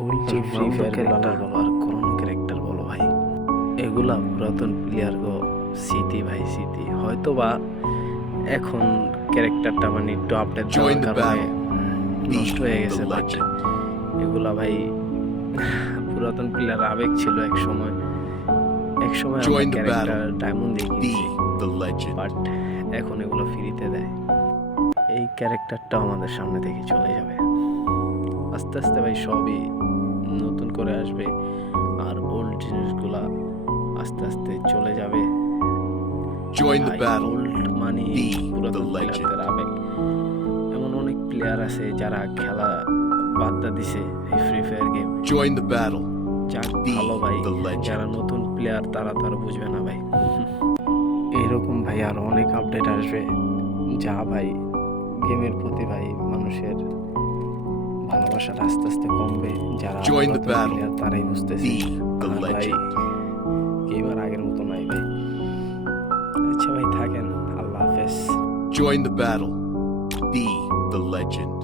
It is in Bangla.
ওল্ড যে ফ্রি ফায়ার ক্যারেক্টার বলো আর করোনা ক্যারেক্টার বলো ভাই, এগুলা পুরাতন প্লেয়ার গো, স্মৃতি ভাই স্মৃতি। হয়তো বা এখন ক্যারেক্টারটা মানে একটু আপডেট দেওয়ার কারণে নষ্ট হয়ে গেছে, বাট এগুলা ভাই পুরাতন প্লেয়ার আবেগ ছিল এক সময়। এক সময় আমরা ক্যারেক্টার ডায়মন্ড দিয়ে কিনছি, বাট এখন এগুলো ফ্রিতে দেয়। এই ক্যারেক্টারটা আমাদের সামনে থেকে চলে যাবে আস্তে আস্তে ভাই, সবই নতুন করে আসবে আর ওল্ড জিনিসগুলা আস্তে আস্তে চলে যাবে। ওল্ড মানে পুরাতন প্লেয়ারদের আবেগ। এমন অনেক প্লেয়ার আছে যারা খেলা বাদ দিছে এই ফ্রি ফায়ার গেম। যাক ভালো ভাই, যারা নতুন প্লেয়ার তারা তো আর বুঝবে না ভাই। এইরকম ভাই আরো অনেক আপডেট আসবে যা ভাই গেমের প্রতি ভাই মানুষের ভালোবাসাটা আস্তে আস্তে কমবে। যারা প্লেয়ার তারাই বুঝতেছে ভাই গেম আর আগের মতো নাই ভাই। আচ্ছা ভাই থাকেন, আল্লাহ হাফেজ। Join the battle. Be the legend.